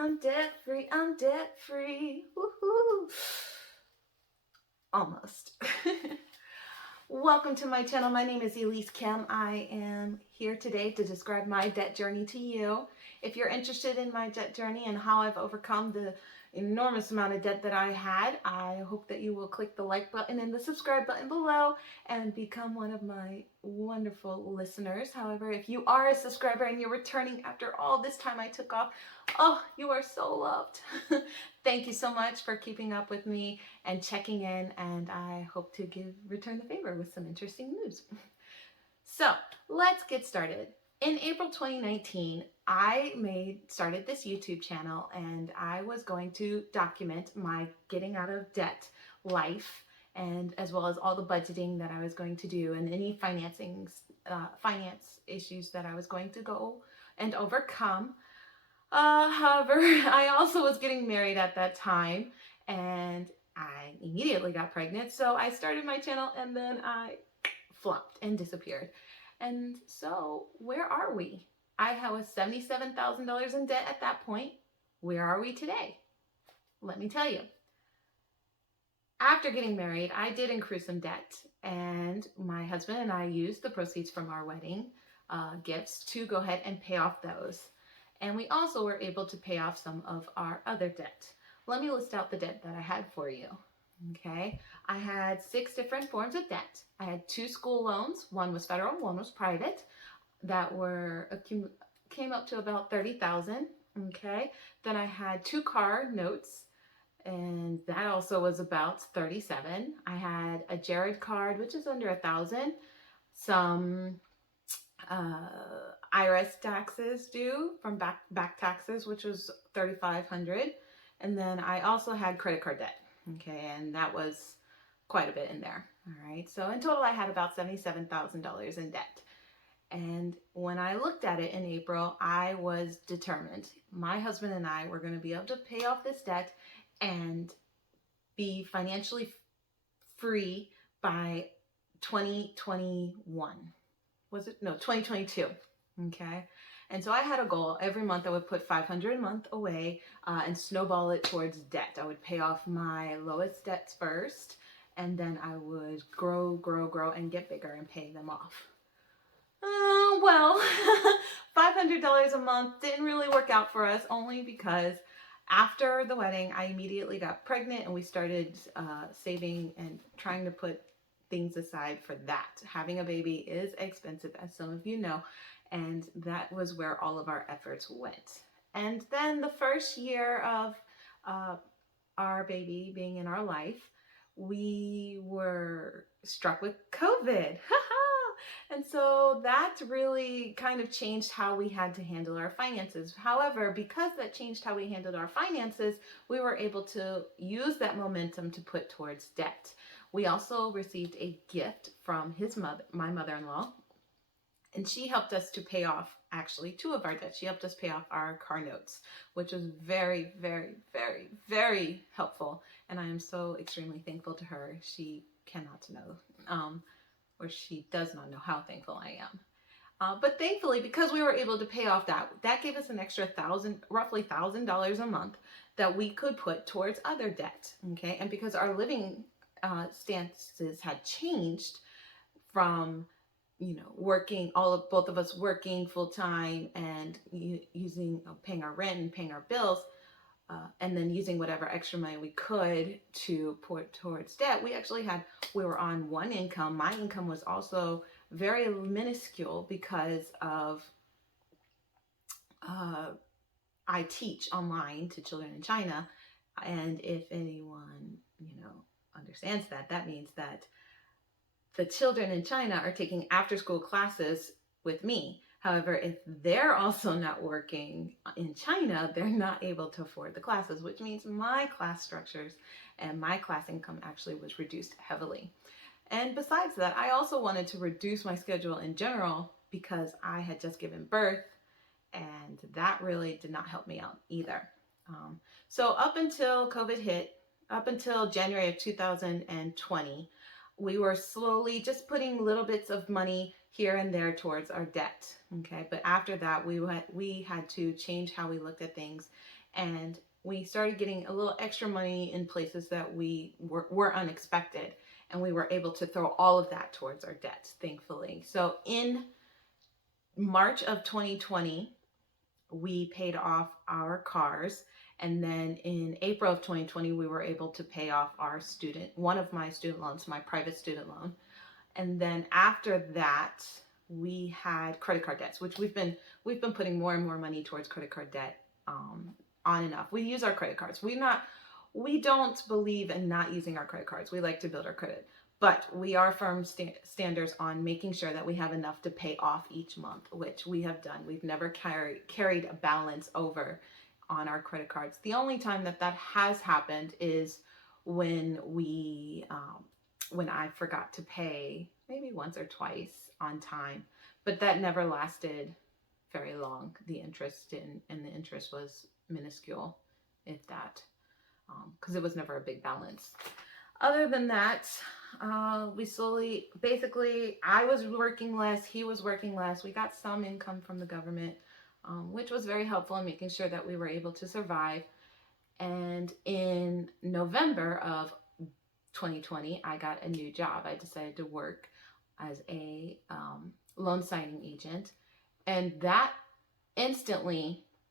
I'm debt free, I'm debt free. Woohoo! Almost. Welcome to my channel. My name is Elise Kim. I am here today to describe my debt journey to you. If you're interested in my debt journey and how I've overcome the enormous amount of debt that I had, I hope that you will click the like button and the subscribe button below and become one of my wonderful listeners. However, if you are a subscriber and you're returning after all this time I took off, oh, you are so loved. Thank you so much for keeping up with me and checking in, and I hope to return the favor with some interesting news. So let's get started. In April 2019, I started this YouTube channel, and I was going to document my getting out of debt life, and as well as all the budgeting that I was going to do and any finance issues that I was going to go and overcome. However, I also was getting married at that time, and I immediately got pregnant. So I started my channel, and then I flopped and disappeared. And so where are we? I was $77,000 in debt at that point. Where are we today? Let me tell you. After getting married, I did incur some debt, and my husband and I used the proceeds from our wedding gifts to go ahead and pay off those. And we also were able to pay off some of our other debt. Let me list out the debt that I had for you. Okay, I had 6 different forms of debt. I had 2 school loans. One was federal, one was private. That came up to about $30,000. Okay, then I had 2 car notes, and that also was about 37. I had a Jared card, which is under 1,000. Some IRS taxes due from back taxes, which was 3,500, and then I also had credit card debt. Okay, and that was quite a bit in there. All right, so in total I had about $77,000 in debt. And when I looked at it in April, I was determined. My husband and I were going to be able to pay off this debt and be financially free by 2021. Was it? No, 2022. Okay. And so I had a goal. Every month I would put $500 a month away and snowball it towards debt. I would pay off my lowest debts first, and then I would grow, and get bigger and pay them off. Well, $500 a month didn't really work out for us, only because after the wedding, I immediately got pregnant, and we started saving and trying to put things aside for that. Having a baby is expensive, as some of you know, and that was where all of our efforts went. And then the first year of our baby being in our life, we were struck with COVID. And so that really kind of changed how we had to handle our finances. However, because that changed how we handled our finances, we were able to use that momentum to put towards debt. We also received a gift from my mother-in-law, and she helped us to pay off actually 2 of our debts. She helped us pay off our car notes, which was very, very, very, very helpful. And I am so extremely thankful to her. She cannot know, or she does not know how thankful I am. But thankfully, because we were able to pay off that gave us an extra roughly $1,000 a month that we could put towards other debt. Okay, and because our living stances had changed from working, both of us working full time and paying our rent and paying our bills, and then using whatever extra money we could to put towards debt, we were on one income. My income was also very minuscule because of I teach online to children in China, and if anyone understands that, that means that the children in China are taking after-school classes with me. However, if they're also not working in China, they're not able to afford the classes, which means my class structures and my class income actually was reduced heavily. And besides that, I also wanted to reduce my schedule in general because I had just given birth, and that really did not help me out either. So up until COVID hit, up until January of 2020, we were slowly just putting little bits of money here and there towards our debt. Okay, but after that, we had to change how we looked at things and we started getting a little extra money in places that were unexpected, and we were able to throw all of that towards our debts, thankfully. So in March of 2020, we paid off our cars, and then in April of 2020 we were able to pay off one of my student loans, my private student loan. And then after that, we had credit card debts, which we've been putting more and more money towards credit card debt, on and off. We use our credit cards. We don't believe in not using our credit cards. We like to build our credit, but we are firm standards on making sure that we have enough to pay off each month, which we have done. We've never carried a balance over on our credit cards. The only time that has happened is when when I forgot to pay maybe once or twice on time, but that never lasted very long. The interest was minuscule, if that, because it was never a big balance. Other than that, we slowly, basically, I was working less, he was working less. We got some income from the government, which was very helpful in making sure that we were able to survive. And in November of 2020, I got a new job. I decided to work as a loan signing agent, and that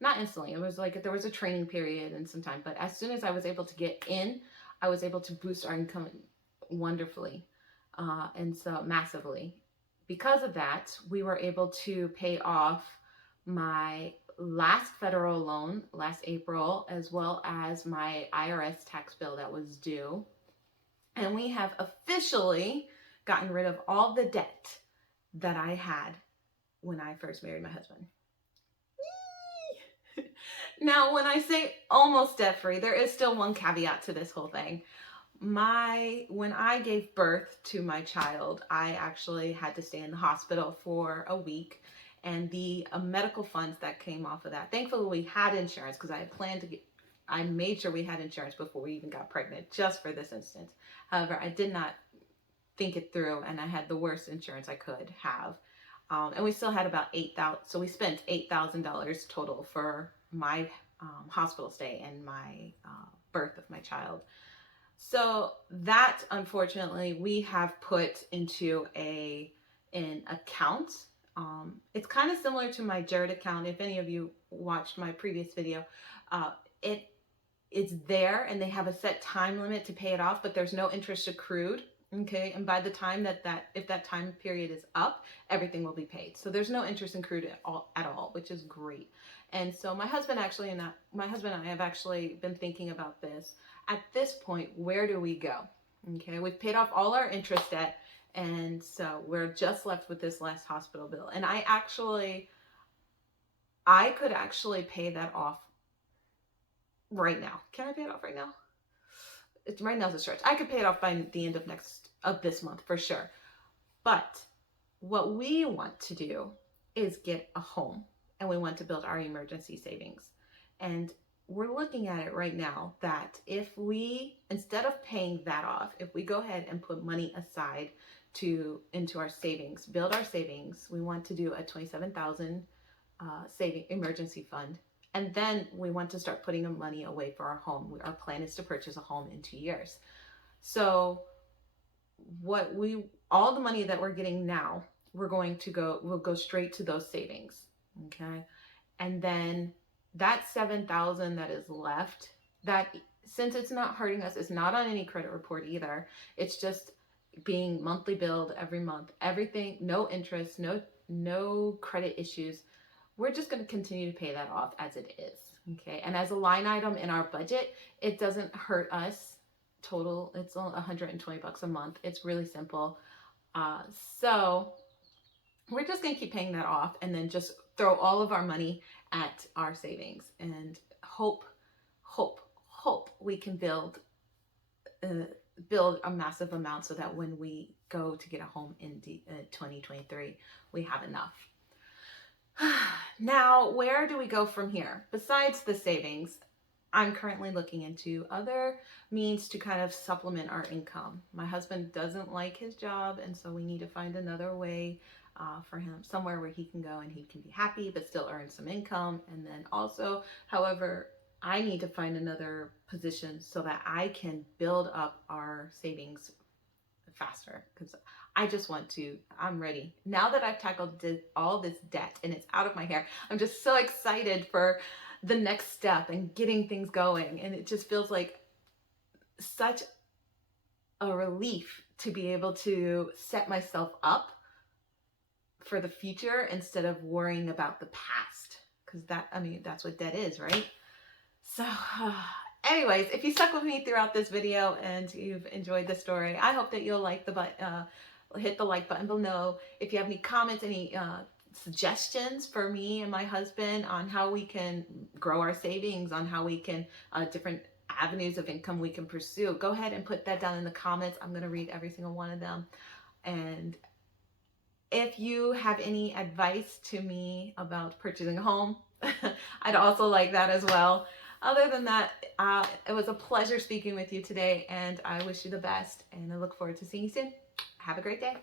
not instantly, it was like there was a training period and some time, but as soon as I was able to get in, I was able to boost our income wonderfully, and so massively. Because of that, we were able to pay off my last federal loan last April, as well as my IRS tax bill that was due. And we have officially gotten rid of all the debt that I had when I first married my husband. Now, when I say almost debt-free, there is still one caveat to this whole thing. When I gave birth to my child, I actually had to stay in the hospital for a week, and the medical funds that came off of that, thankfully we had insurance, because I made sure we had insurance before we even got pregnant, just for this instance. However, I did not think it through, and I had the worst insurance I could have. And we still had about $8,000, so we spent $8,000 total for my hospital stay and my birth of my child. So that, unfortunately, we have put into an account. It's kind of similar to my Jared account. If any of you watched my previous video, it's there, and they have a set time limit to pay it off, but there's no interest accrued. Okay, and by the time if that time period is up, everything will be paid. So there's no interest accrued at all, which is great. And so my husband and I have actually been thinking about this. At this point, where do we go? Okay, we've paid off all our interest debt, and so we're just left with this last hospital bill. And I could actually pay that off right now. Can I pay it off right now? Right now is a stretch. I could pay it off by the end of this month for sure. But what we want to do is get a home, and we want to build our emergency savings. And we're looking at it right now that if we, instead of paying that off, if we go ahead and put money aside into our savings, build our savings, we want to do a $27,000 saving emergency fund. And then we want to start putting money away for our home. Our plan is to purchase a home in 2 years. So all the money that we're getting now, we'll go straight to those savings. Okay. And then that $7,000 that is left, that, since it's not hurting us, it's not on any credit report either. It's just being monthly billed every month, everything, no interest, no credit issues. We're just going to continue to pay that off as it is. Okay. And as a line item in our budget, it doesn't hurt us total. It's only $120 a month. It's really simple. So we're just going to keep paying that off, and then just throw all of our money at our savings, and hope we can build a massive amount, so that when we go to get a home in 2023, we have enough. Now, where do we go from here? Besides the savings, I'm currently looking into other means to kind of supplement our income. My husband doesn't like his job, and so we need to find another way for him, somewhere where he can go and he can be happy but still earn some income. And then also, however, I need to find another position so that I can build up our savings faster, because I just want to. I'm ready. Now that I've tackled all this debt and it's out of my hair, I'm just so excited for the next step and getting things going. And it just feels like such a relief to be able to set myself up for the future instead of worrying about the past. Because that, I mean, that's what debt is, right? So, anyways, if you stuck with me throughout this video and you've enjoyed the story, I hope that you'll hit the like button below. If you have any comments, any suggestions for me and my husband on how we can grow our savings, on how we can different avenues of income we can pursue, go ahead and put that down in the comments. I'm going to read every single one of them. And if you have any advice to me about purchasing a home, I'd also like that as well. Other than that, it was a pleasure speaking with you today, and I wish you the best, and I look forward to seeing you soon. Have a great day.